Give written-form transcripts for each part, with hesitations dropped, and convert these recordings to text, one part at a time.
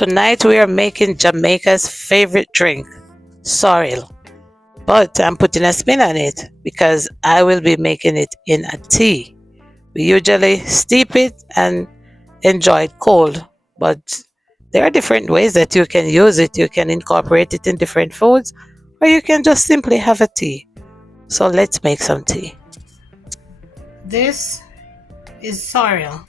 Tonight we are making Jamaica's favorite drink, sorrel, but I'm putting a spin on it because I will be making it in a tea. We usually steep it and enjoy it cold, but there are different ways that you can use it. You can incorporate it in different foods, or you can just simply have a tea. So let's make some tea. This is sorrel.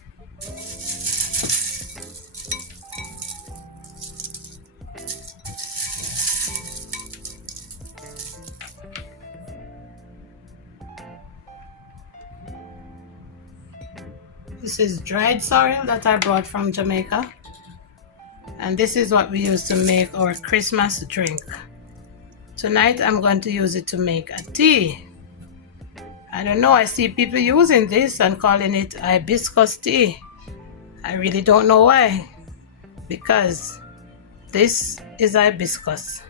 This is dried sorrel that I brought from Jamaica. And this is what we use to make our Christmas drink. Tonight I'm going to use it to make a tea. I don't know, I see people using this and calling it hibiscus tea. I really don't know why, because this is hibiscus.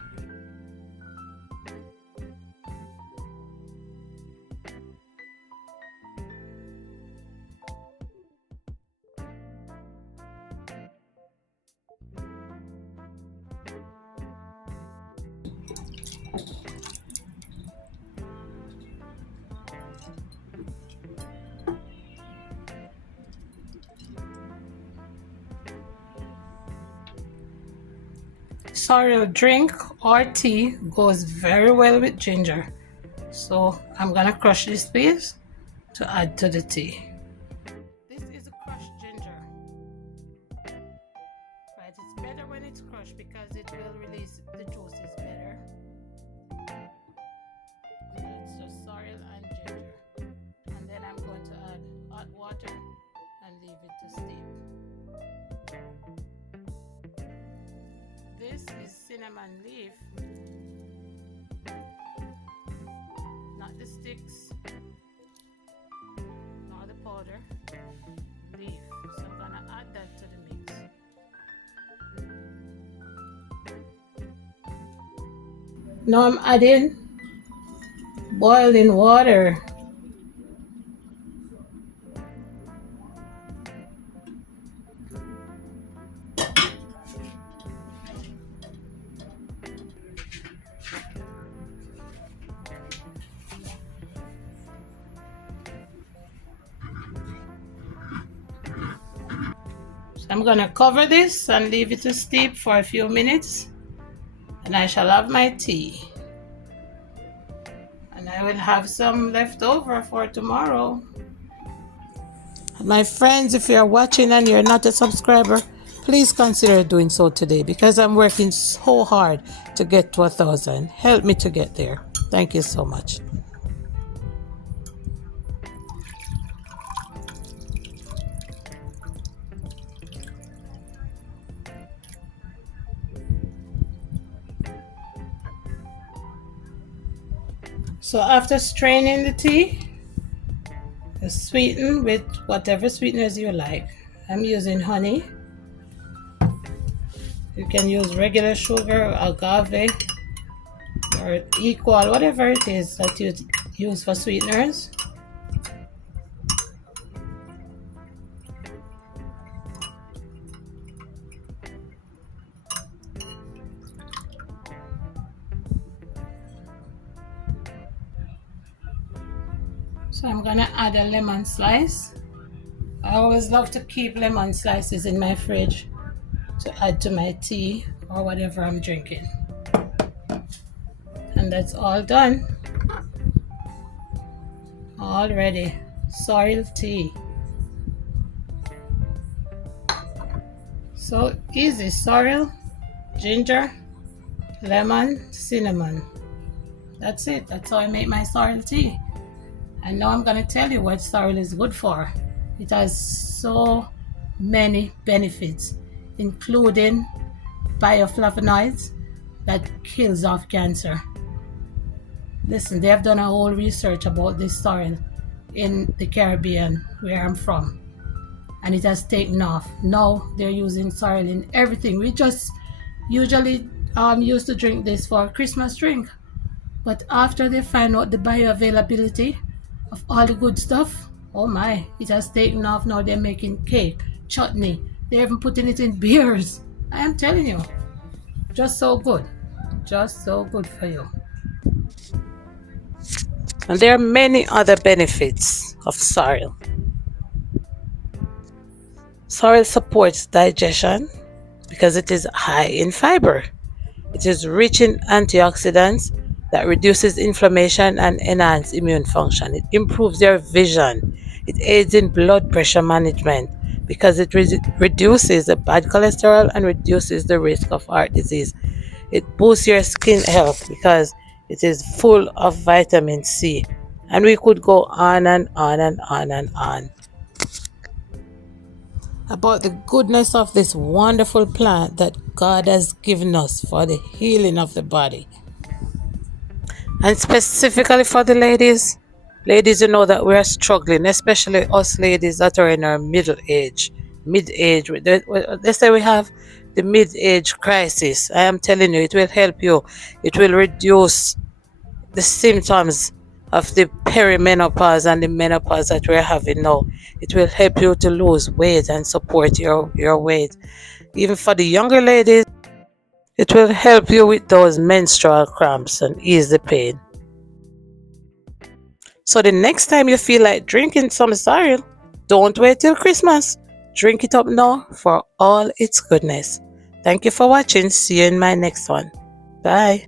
Sorrel drink or tea goes very well with ginger. So I'm gonna crush this piece to add to the tea. This is a crushed ginger. Right, it's better when it's crushed because it will release the juices better. So it's just sorrel and ginger. And then I'm going to add hot water and leave it to steep. This is cinnamon leaf, not the sticks, nor the powder, leaf. So I'm gonna add that to the mix. Now I'm adding boiling water. I'm gonna cover this and leave it to steep for a few minutes, and I shall have my tea. And I will have some left over for tomorrow. My friends, if you're watching and you're not a subscriber, please consider doing so today because I'm working so hard to get to 1,000. Help me to get there. Thank you so much. So after straining the tea, sweeten with whatever sweeteners you like. I'm using honey. You can use regular sugar, agave, or equal, whatever it is that you use for sweeteners. So I'm gonna add a lemon slice. I always love to keep lemon slices in my fridge to add to my tea or whatever I'm drinking. And that's all done. All ready. Sorrel tea. So easy. Sorrel, ginger, lemon, cinnamon. That's it. That's how I make my sorrel tea. And now I'm going to tell you what sorrel is good for. It has so many benefits, including bioflavonoids that kills off cancer. Listen, they have done a whole research about this sorrel in the Caribbean, where I'm from, and it has taken off. Now they're using sorrel in everything. We just usually used to drink this for a Christmas drink, but after they find out the bioavailability of all the good stuff, oh my, it has taken off. Now they're making cake, chutney, they're even putting it in beers. I am telling you, just so good. Just so good for you. And there are many other benefits of sorrel. Sorrel supports digestion because it is high in fiber. It is rich in antioxidants that reduces inflammation and enhance immune function. It improves your vision. It aids in blood pressure management because it reduces the bad cholesterol and reduces the risk of heart disease. It boosts your skin health because it is full of vitamin C. And we could go on and on and on and on about the goodness of this wonderful plant that God has given us for the healing of the body. And specifically for the ladies, ladies, you know that we are struggling, especially us ladies that are in our middle age, mid-age. They say we have the mid-age crisis. I am telling you, it will help you. It will reduce the symptoms of the perimenopause and the menopause that we're having now. It will help you to lose weight and support your weight. Even for the younger ladies, it will help you with those menstrual cramps and ease the pain. So the next time you feel like drinking some sorrel, don't wait till Christmas. Drink it up now for all its goodness. Thank you for watching. See you in my next one. Bye.